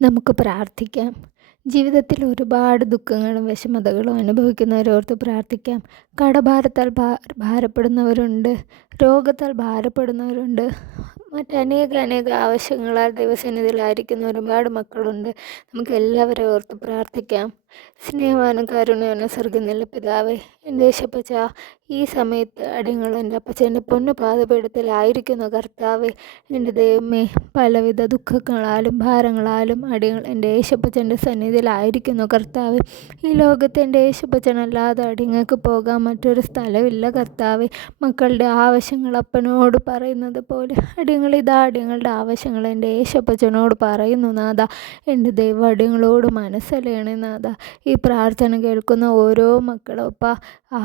നമുക്ക് പ്രാർത്ഥിക്കാം. ജീവിതത്തിൽ ഒരുപാട് ദുഃഖങ്ങളും വിഷമതകളും അനുഭവിക്കുന്നവരോർത്ത് പ്രാർത്ഥിക്കാം. കടഭാരത്താൽ ഭാരപ്പെടുന്നവരുണ്ട്, രോഗത്താൽ ഭാരപ്പെടുന്നവരുണ്ട്, മറ്റനേക ആവശ്യങ്ങളാൽ ദൈവസന്നിധിയിലായിരിക്കുന്ന ഒരുപാട് മക്കളുണ്ട്. നമുക്ക് എല്ലാവരെയും ഓർത്ത് പ്രാർത്ഥിക്കാം. സ്നേഹവാനും കാരുണ്യവാനും സ്വർഗ്ഗസ്ഥനായ പിതാവേ, എൻ്റെ യേശപ്പച്ച, ഈ സമയത്ത് അടിയങ്ങൾ എൻ്റെ അപ്പച്ചൻ്റെ പൊന്നു പാദപീഠത്തിലായിരിക്കുന്ന കർത്താവേ, എൻ്റെ ദൈവമേ, പലവിധ ദുഃഖങ്ങളാലും ഭാരങ്ങളാലും അടിയങ്ങൾ എൻ്റെ യേശപ്പച്ചൻ്റെ സന്നിധിയിലായിരിക്കുന്നു കർത്താവേ. ഈ ലോകത്ത് എൻ്റെ യേശപ്പച്ചനല്ലാതെ അടിയങ്ങൾക്ക് പോകാൻ മറ്റൊരു സ്ഥലമില്ല കർത്താവേ. മക്കളുടെ ആവശ്യങ്ങൾ അപ്പനോട് പറയുന്നത് പോലെ അടിയങ്ങളുടെ ആവശ്യങ്ങൾ എൻ്റെ യേശപ്പച്ചനോട് പറയുന്നു നാഥ. എൻ്റെ ദൈവം അടിയങ്ങളോട് മനസ്സലിയണേ നാഥ. ഈ പ്രാർത്ഥന കേൾക്കുന്ന ഓരോ മക്കളും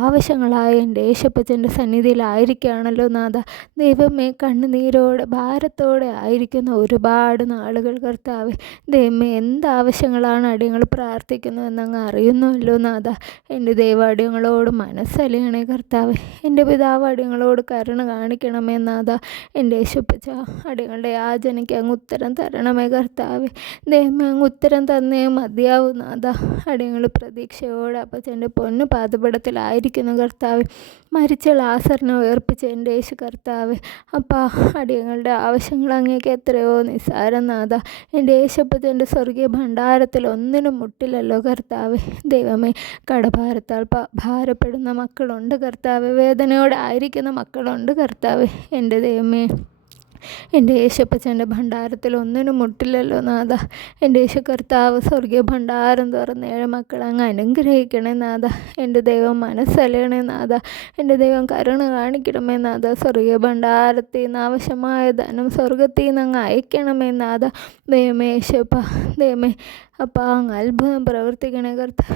ആവശ്യങ്ങളായ എൻ്റെ യേശപ്പച്ചൻ്റെ സന്നിധിയിലായിരിക്കുകയാണല്ലോ നാഥ. ദൈവമേ, കണ്ണുനീരോടെ ഭാരത്തോടെ ആയിരിക്കുന്ന ഒരുപാട് നാളുകൾ കർത്താവേ. ദൈവമേ, എന്താവശ്യങ്ങളാണ് അടിയങ്ങൾ പ്രാർത്ഥിക്കുന്നതെന്ന് അങ്ങ് അറിയുന്നുവല്ലോ നാഥ. എൻ്റെ ദൈവം അടിയങ്ങളോട് മനസ്സലിയണേ കർത്താവേ. എൻ്റെ പിതാവ് അടിയങ്ങളോട് കരുണ കാണിക്കണമേ നാഥ. എൻ്റെ യേശപ്പച്ച, അടിയങ്ങളുടെ യാചനയ്ക്ക് അങ്ങ് ഉത്തരം തരണമേ കർത്താവേ. ദൈവമേ, അങ്ങ് ഉത്തരം തന്നേ മതിയാവും നാഥ. അടിയങ്ങൾ പ്രതീക്ഷയോടെ അപ്പച്ചൻ്റെ പൊന്നു പാദപീഠത്തിലായിരിക്കുന്നു കർത്താവേ. മരിച്ച ലാസറിനെ ഉയർപ്പിച്ച എൻ്റെ യേശു കർത്താവേ, അടിയങ്ങളുടെ ആവശ്യങ്ങൾ അങ്ങേക്ക് എത്രയോ നിസ്സാരം നാഥ. എൻ്റെ യേശപ്പച്ചൻ്റെ സ്വർഗീയ ഭണ്ഡാരത്തിൽ ഒന്നിനും മുട്ടില്ലല്ലോ കർത്താവേ. ദൈവമേ, കടഭാരത്താൽ ഭാരപ്പെടുന്ന മക്കളുണ്ട് കർത്താവേ. വേദനയോടെ ആയിരിക്കുന്ന മക്കളുണ്ട് കർത്താവേ. എൻ്റെ ദൈവമേ, എൻ്റെ യേശപ്പച്ചൻ്റെ ഭണ്ഡാരത്തിൽ ഒന്നിനും മുട്ടില്ലല്ലോ നാഥ. എൻ്റെ യേശു കർത്താവ് സ്വർഗീയ ഭണ്ഡാരം തുറന്ന് 7 മക്കളെ അങ്ങ് അനുഗ്രഹിക്കണേ നാഥ. എൻ്റെ ദൈവം മനസ്സലിയണേ നാഥ. എൻ്റെ ദൈവം കരുണ കാണിക്കണമേ നാഥ. സ്വർഗീയ ഭണ്ഡാരത്തിൽ നിന്ന് ആവശ്യമായ ധനം സ്വർഗത്തിൽ നിന്ന് അങ്ങ് അയക്കണമേ നാഥ. ദൈവമേ, യേശപ്പ, ദൈവമേ, അങ്ങ് അത്ഭുതം പ്രവർത്തിക്കണേ കർത്താവ്.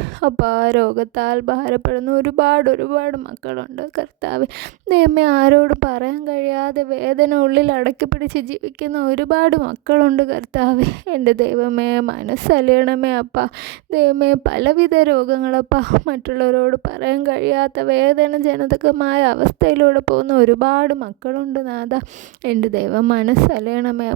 രോഗത്താൽ ഭാരപ്പെടുന്ന ഒരുപാട് മക്കളുണ്ട് കർത്താവ്. ദൈവമേ, ആരോട് പറയാൻ കഴിയാതെ വേദന ഉള്ളിൽ അടക്കി പിടിച്ച് ജീവിക്കുന്ന ഒരുപാട് മക്കളുണ്ട് കർത്താവ്. എൻ്റെ ദൈവമേ, മനസ്സലിയണമേ ദൈവമേ, പലവിധ മറ്റുള്ളവരോട് പറയാൻ കഴിയാത്ത വേദനജനകമായ അവസ്ഥയിലൂടെ പോകുന്ന ഒരുപാട് മക്കളുണ്ട് നാഥ. എൻ്റെ ദൈവം മനസ്സലിയണമേ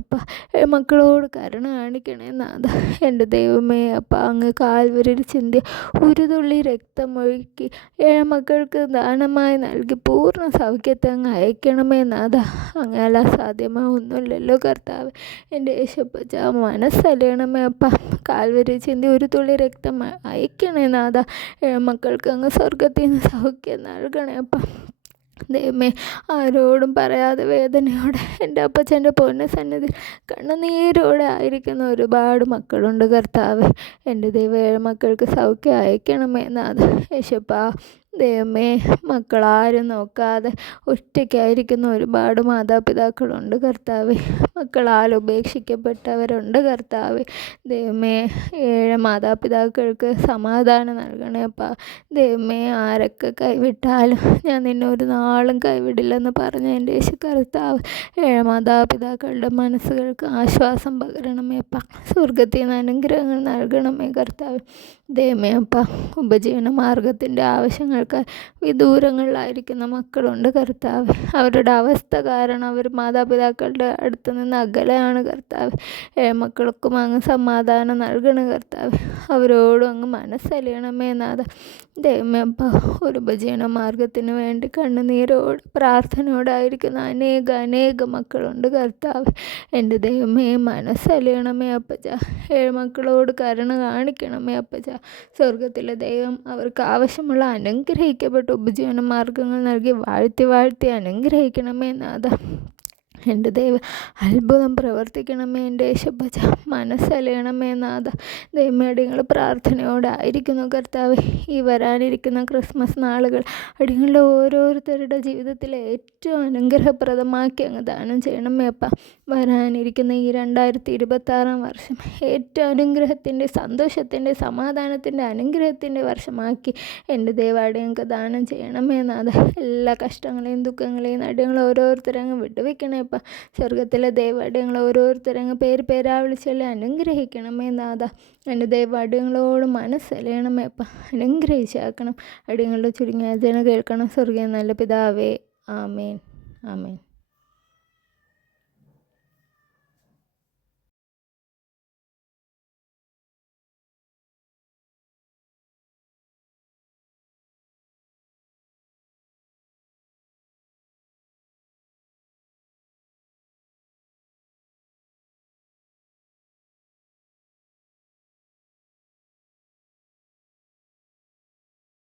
മക്കളോട് കരുണ കാണിക്കണേ നാഥ. എൻ്റെ ദൈവമേ, അങ്ങ് കാൽവരിയിൽ ചിന്തിയ ഒരു തുള്ളി രക്തമൊഴുക്കി 7 മക്കൾക്ക് ദാനമായി നൽകി പൂർണ്ണ സൗഖ്യത്തെ അങ്ങ് അയക്കണമേ നാഥ. അങ്ങനെയല്ല സാധ്യമാവുന്നില്ലല്ലോ കർത്താവ്. എൻ്റെ യേശപ്പച്ച, മനസ്സലിയണമേ കാൽവരിയിൽ ചിന്തി ഒരു തുള്ളി രക്തം അയക്കണേ നാഥ. 7 മക്കൾക്ക് അങ്ങ് സ്വർഗത്തിൽ നിന്ന് സൗഖ്യം നൽകണേ ദൈവമേ, ആരോടും പറയാതെ വേദനയോടെ എൻ്റെ അപ്പച്ചൻ്റെ പൊന്നു സന്നിധിയിൽ കണ്ണുനീരോടെ ആയിരിക്കുന്ന ഒരുപാട് മക്കളുണ്ട് കർത്താവ്. എൻ്റെ ദൈവം 7 മക്കൾക്ക് സൗഖ്യം അയക്കണമേ നാഥ. യേശപ്പ, ദൈവമേ, മക്കളാരും നോക്കാതെ ഒറ്റയ്ക്കായിരിക്കുന്ന ഒരുപാട് മാതാപിതാക്കളുണ്ട് കർത്താവേ. മക്കളാൽ ഉപേക്ഷിക്കപ്പെട്ടവരുണ്ട് കർത്താവേ. ദൈവമേ, 7 മാതാപിതാക്കൾക്ക് സമാധാനം നൽകണേ ദൈവമേ, ആരൊക്കെ കൈവിട്ടാലും ഞാൻ നിന്നെ ഒരു നാളും കൈവിടില്ലെന്ന് പറഞ്ഞ എൻ്റെ യേശു കർത്താവ് 7 മാതാപിതാക്കളുടെ മനസ്സുകൾക്ക് ആശ്വാസം പകരണമേ സ്വർഗത്തിൽ നിന്ന് അനുഗ്രഹങ്ങൾ നൽകണമേ കർത്താവ്. ദൈവമേ, ഉപജീവന മാർഗത്തിൻ്റെ ആവശ്യങ്ങൾക്ക് വിദൂരങ്ങളിലായിരിക്കുന്ന മക്കളുണ്ട് കർത്താവ്. അവരുടെ അവസ്ഥ കാരണം അവർ മാതാപിതാക്കളുടെ അടുത്ത് നിന്ന് അകലെയാണ് കർത്താവ്. മക്കൾക്കും അങ്ങ് സമാധാനം നൽകണ കർത്താവ്. അവരോടും അങ്ങ് മനസ്സലിയണമേ നാഥ. ദൈവമേ, ഒരു ഉപജീവന മാർഗത്തിന് വേണ്ടി കണ്ണുനീരോട് പ്രാർത്ഥനയോടായിരിക്കുന്ന അനേക മക്കളുണ്ട് കർത്താവ്. എൻ്റെ ദൈവമേ, മനസ്സലിയണമേ 7 മക്കളോട് കരുണ കാണിക്കണമേ സ്വർഗത്തിലെ ദൈവം അവർക്ക് ആവശ്യമുള്ള അനുഗ്രഹിക്കപ്പെട്ട ഉപജീവന മാർഗങ്ങൾ നൽകി വാഴ്ത്തി അനുഗ്രഹിക്കണമേ നാഥ. എൻ്റെ ദൈവം അത്ഭുതം പ്രവർത്തിക്കണമേ എൻ്റെ യേശപ്പച്ച. മനസ്സലിയണമേ നാഥ. ദൈവമേ, അടിയങ്ങൾ പ്രാർത്ഥനയോടെ ആയിരിക്കുന്നു കർത്താവ്. ഈ വരാനിരിക്കുന്ന ക്രിസ്മസ് നാളുകൾ അടിയങ്ങളുടെ ഓരോരുത്തരുടെ ജീവിതത്തിലെ ഏറ്റവും അനുഗ്രഹപ്രദമാക്കി അങ്ങ് ദാനം ചെയ്യണമേ വരാനിരിക്കുന്ന ഈ 2026 വർഷം ഏറ്റവും അനുഗ്രഹത്തിൻ്റെ, സന്തോഷത്തിൻ്റെ, സമാധാനത്തിൻ്റെ, അനുഗ്രഹത്തിൻ്റെ വർഷമാക്കി എൻ്റെ ദൈവം അടിയങ്ങൾക്ക് ദാനം ചെയ്യണമേ നാഥ. എല്ലാ കഷ്ടങ്ങളെയും ദുഃഖങ്ങളെയും അടിയങ്ങൾ ഓരോരുത്തരങ്ങ് വിട്ടുവെക്കണേ സ്വർഗത്തിലെ ദൈവം അടിയങ്ങൾ ഓരോരുത്തരങ്ങ് പേരാ വിളിച്ചല്ലേ അനുഗ്രഹിക്കണമേ നാഥ. എൻ്റെ ദൈവം അടിയങ്ങളോട് മനസ്സലിയണമേ അനുഗ്രഹിച്ചാക്കണം. അടിയങ്ങളുടെ ചുരുങ്ങിയ ജന കേൾക്കണം സ്വർഗീയ നല്ല പിതാവേ. ആമേൻ.